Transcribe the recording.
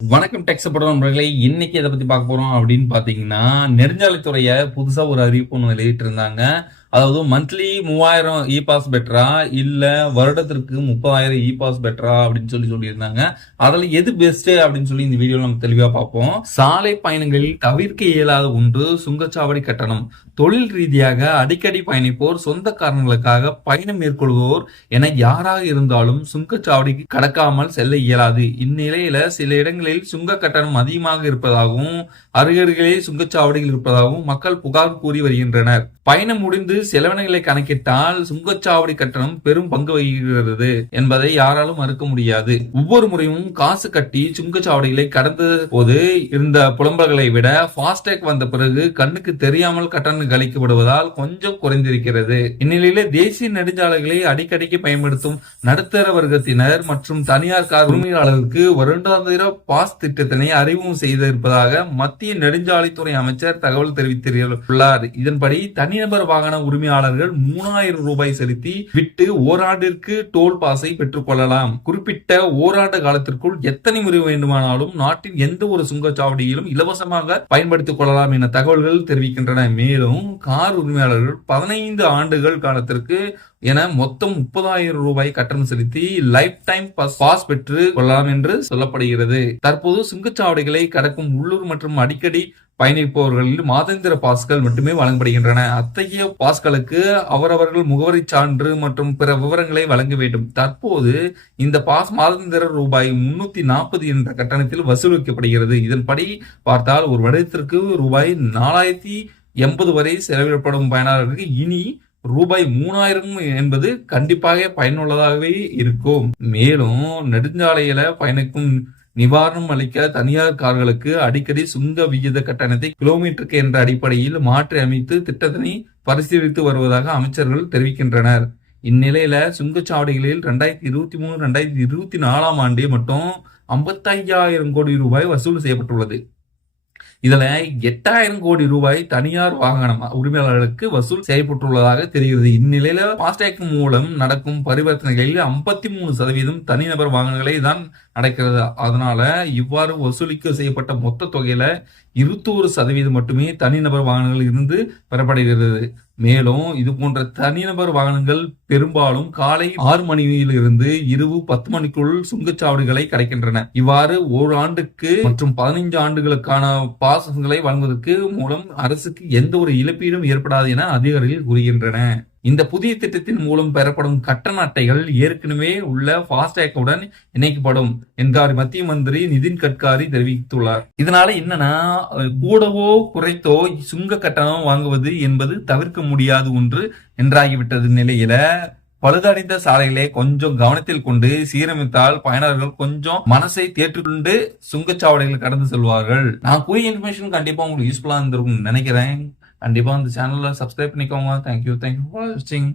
வணக்கம் டெக்ஸ்போர்ட் நண்பர்களே, இன்னைக்கு எதை பத்தி பார்க்க போறோம் அப்படின்னு பாத்தீங்கன்னா, நெடுஞ்சாலைத்துறைய புதுசா ஒரு அறிவிப்பு ஒன்று வெளியிட்டு இருந்தாங்க. அதாவது மந்த்லி 3000 இ பாஸ் பெட்டரா இல்ல வருடத்திற்கு 30,000 இ பாஸ் பெட்டரா அப்படின்னு சொல்லியிருந்தாங்க. அதுல எது பெஸ்ட் அப்படின்னு சொல்லி இந்த வீடியோல நம்ம தெளிவா பார்ப்போம். சாலை பயணங்களில் தவிர்க்க இயலாத ஒன்று சுங்கச்சாவடி கட்டணம். தொழில் ரீதியாக அடிக்கடி பயணிப்போர், சொந்த காரணங்களுக்காக பயணம் மேற்கொள்வோர் என யாராக இருந்தாலும் சுங்கச்சாவடிக்கு கடக்காமல் செல்ல இயலாது. இந்நிலையில சில இடங்களில் சுங்க கட்டணம் அதிகமாக இருப்பதாகவும் அருகருகிலே சுங்கச்சாவடிகள் இருப்பதாகவும் மக்கள் புகார் கூறி வருகின்றனர். பயணம் முடிந்து செலவினங்களை கணக்கிட்டால் சுங்கச்சாவடி கட்டணம் பெரும் பங்கு வகிக்கிறது என்பதை யாராலும் மறுக்க முடியாது. ஒவ்வொரு முறையும் காசு கட்டி சுங்கச்சாவடிகளை கடந்த போது இருந்த புலம்பல்களை விட ஃபாஸ்டேக் வந்த பிறகு கண்ணுக்கு தெரியாமல் கட்டணம் கழிக்கப்படுவதால் கொஞ்சம் குறைந்திருக்கிறது. இந்நிலையில தேசிய நெடுஞ்சாலைகளை அடிக்கடிக்கு பயன்படுத்தும் நடுத்தர வர்க்கத்தினர் மற்றும் தனியார் கார் உரிமையாளர்களுக்கு வருடாந்திர பாஸ் திட்டத்தினை அறிமுகம் செய்திருப்பதாக மத்திய நெடுஞ்சாலைத்துறை அமைச்சர் தகவல் தெரிவித்துள்ளார். இதன்படி தனிநபர் வாகன உரிமையாளர்கள் 3000 ரூபாய் செலுத்தி விட்டு ஓராண்டிற்கு டோல் பாஸை பெற்றுக் கொள்ளலாம். குறிப்பிட்ட ஓராண்டு காலத்திற்குள் எத்தனை முறை வேண்டுமானாலும் நாட்டின் எந்த ஒரு சுங்கச்சாவடியிலும் இலவசமாக பயன்படுத்திக் கொள்ளலாம் என தகவல்கள் தெரிவிக்கின்றன. மேலும் கார் உரிமையாளர்கள் 15 ஆண்டுகள் காலத்திற்கு என மொத்தம் 30,000 ரூபாய் கட்டணம் செலுத்தி லைஃப் டைம் பாஸ் பெற்று கொள்ளலாம் என்று சொல்லப்படுகிறது. தற்போது சுங்கச்சாவடிகளை கடக்கும் உள்ளூர் மற்றும் அடிக்கடி பயணிப்பவர்களில் மாதாந்திர பாஸ்கள் மட்டுமே வழங்கப்படுகின்றன. அத்தகைய பாஸ்களுக்கு அவரவர்கள் முகவரி சான்று மற்றும் பிற விவரங்களை வழங்க வேண்டும். தற்போது இந்த பாஸ் மாதாந்திர ரூபாய் 340 என்ற கட்டணத்தில் வசூலிக்கப்படுகிறது. இதன்படி பார்த்தால் ஒரு வருடத்திற்கு ரூபாய் 4080 வரை செலவிடப்படும் பயனாளர்களுக்கு இனி ரூபாய் 3000 என்பது கண்டிப்பாக பயனுள்ளதாகவே இருக்கும். மேலும் நெடுஞ்சாலையில பயணிக்கும் நிவாரணம் அளிக்க தனியார் கார்களுக்கு அடிக்கடி சுங்க விகித கட்டணத்தை கிலோமீட்டருக்கு என்ற அடிப்படையில் மாற்றி அமைத்து திட்டத்தினை பரிசீலித்து வருவதாக அமைச்சர்கள் தெரிவிக்கின்றனர். இந்நிலையில சுங்கச்சாவடிகளில் 2023-2024 ஆண்டு மட்டும் 55,000 கோடி ரூபாய் வசூல் செய்யப்பட்டுள்ளது. இதுல 8,000 கோடி ரூபாய் தனியார் வாகன உரிமையாளர்களுக்கு வசூல் செய்யப்பட்டுள்ளதாக தெரிகிறது. இந்நிலையில பாஸ்டேக் மூலம் நடக்கும் பரிவர்த்தனைகளில் 53% தனிநபர் வாகனங்களே தான் நடக்கிறது. அதனால இவ்வாறு வசூலிக்க செய்யப்பட்ட மொத்த தொகையில 21% மட்டுமே தனிநபர் வாகனங்கள் இருந்து பெறப்படுகிறது. மேலும் இது போன்ற தனிநபர் வாகனங்கள் பெரும்பாலும் காலை 6 மணியிலிருந்து இரவு 10 மணிக்குள் சுங்கச்சாவடிகளை கிடைக்கின்றன. இவ்வாறு ஓராண்டுக்கு மற்றும் 15 ஆண்டுகளுக்கான பாஸ்களை வழங்குவதற்கு மூலம் அரசுக்கு எந்த ஒரு இழப்பீடும் ஏற்படாது என அதிகாரிகள் கூறுகின்றன. இந்த புதிய திட்டத்தின் மூலம் பெறப்படும் கட்டண அட்டைகள் ஏற்கனவே உள்ள ஃபாஸ்டேக்குடன் இணைக்கப்படும் என்றார் மத்திய மந்திரி நிதின் கட்காரி தெரிவித்துள்ளார். இதனால என்னன்னா, கூடவோ குறைத்தோ சுங்க கட்டணம் வாங்குவது என்பது தவிர்க்க முடியாத ஒன்று என்றாகிவிட்டது. நிலையில பழுதடைந்த சாலைகளை கொஞ்சம் கவனத்தில் கொண்டு சீரமைத்தால் பயனர்கள் கொஞ்சம் மனசை தேற்றிக்கொண்டு சுங்கச்சாவடிகள் கடந்து செல்வார்கள். நான் கூறிய இன்ஃபர்மேஷன் கண்டிப்பா உங்களுக்கு யூஸ்ஃபுல்லா இருந்திருக்கும் நினைக்கிறேன். கண்டிப்பா இந்த சேனல்ல சப்ஸ்கிரைப் பண்ணிக்கோங்க. தேங்க்யூ ஃபார் வாட்சிங்.